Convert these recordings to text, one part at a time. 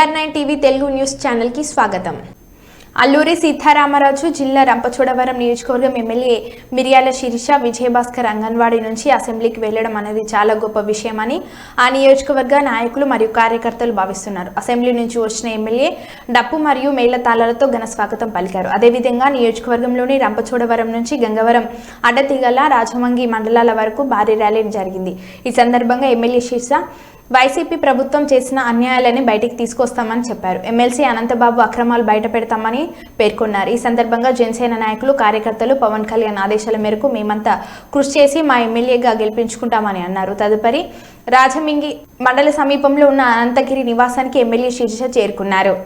BR9 TV Telugu news channel కి స్వాగతం. అల్లూరి సీతారామరాజు జిల్లా రంపచోడవరం నియోజకవర్గం ఎమ్మెల్యే మిర్యాల శిరీష విజయభాస్కర్ అంగన్వాడీ నుంచి అసెంబ్లీకి వెళ్లడం అనేది చాలా గొప్ప విషయమని ఆ నియోజకవర్గ నాయకులు మరియు కార్యకర్తలు భావిస్తున్నారు. అసెంబ్లీ నుంచి వచ్చిన ఎమ్మెల్యే డప్పు మరియు మేళతాళాలతో ఘన స్వాగతం పలికారు. అదేవిధంగా నియోజకవర్గంలోని రంపచోడవరం నుంచి గంగవరం అడ్డతీగల రాజమంగి మండలాల వరకు భారీ ర్యాలీ జరిగింది. ఈ సందర్భంగా ఎమ్మెల్యే శిరీష వైసీపీ ప్రభుత్వం చేసిన అన్యాయాలని బయటికి తీసుకొస్తామని చెప్పారు. ఎమ్మెల్సీ అనంతబాబు అక్రమాలు బయట పెడతామని పేర్కొన్నారు. ఈ సందర్భంగా జనసేన నాయకులు కార్యకర్తలు పవన్ కళ్యాణ్ ఆదేశాల మేరకు మేమంతా కృషి చేసి మా ఎమ్మెల్యేగా గెలిపించుకుంటామని అన్నారు. తదుపరి రాజమింగి మండల సమీపంలో ఉన్న అనంతగిరి నివాసానికి ఎమ్మెల్యే శిరీష చేరుకున్నారు.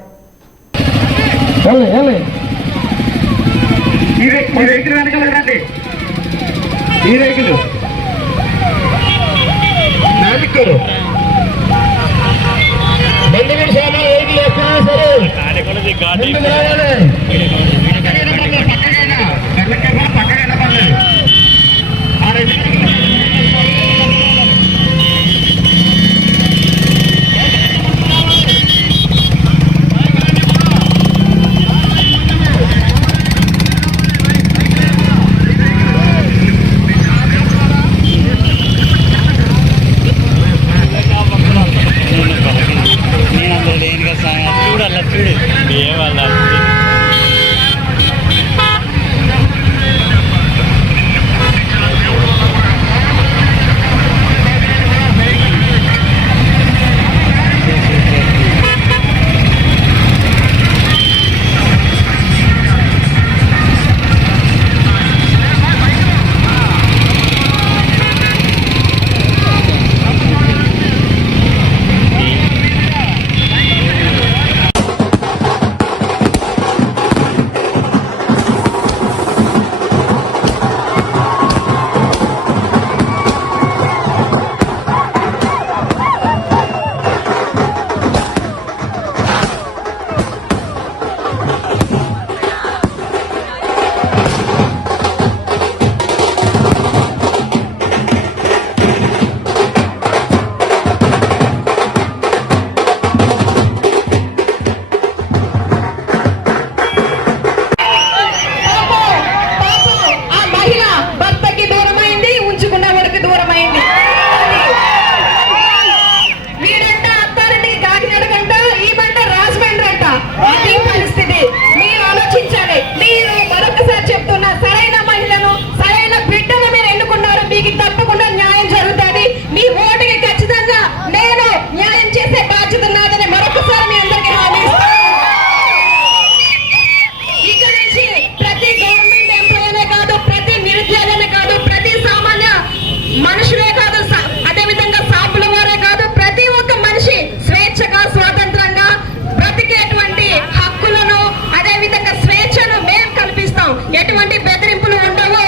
ఎటువంటి బెదిరింపులు ఉండవు.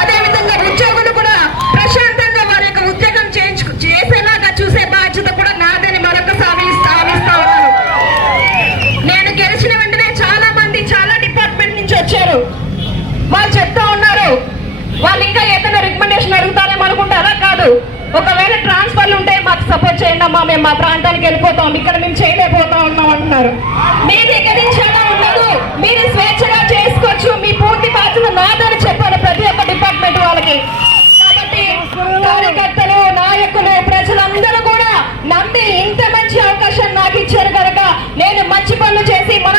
అదేవిధంగా ఉద్యోగులు కూడా ప్రశాంతంగా వారి యొక్క ఉద్యోగం చేసేలాగా చూసే బాధ్యత కూడా నాదని మరొకసారి స్థాపిస్తా ఉన్నాను. నేను గెలిచిన వెంటనే చాలా మంది చాలా డిపార్ట్మెంట్ నుంచి వచ్చారు. వాళ్ళు చెప్తా ఉన్నారు వాళ్ళు ఇంకా ఏదైనా రికమెండేషన్ అడుగుతారేమో అనుకుంటే అలా కాదు. ఒకవేళ ట్రాన్స్ఫర్లు ఉంటే మాకు సపోర్ట్ చేయండి అమ్మా, మేము మా ప్రాంతానికి వెళ్ళిపోతాం, ఇక్కడ మేము చేయలేకపోతా ఉన్నాం అంటున్నారు. మీ దగ్గర నుంచి అలా ఉండదు, మీరు స్వేచ్ఛగా చేసుకోవచ్చు, మీ పూర్తి బాధ్యత నాదని చెప్పారు ప్రతి ఒక్క డిపార్ట్మెంట్ వాళ్ళకి. కాబట్టి కార్యకర్తలు నాయకులు ప్రజలందరూ కూడా నమ్మి ఇంత మంచి అవకాశం నాకు ఇచ్చారు కనుక నేను మంచి పనులు చేసి మన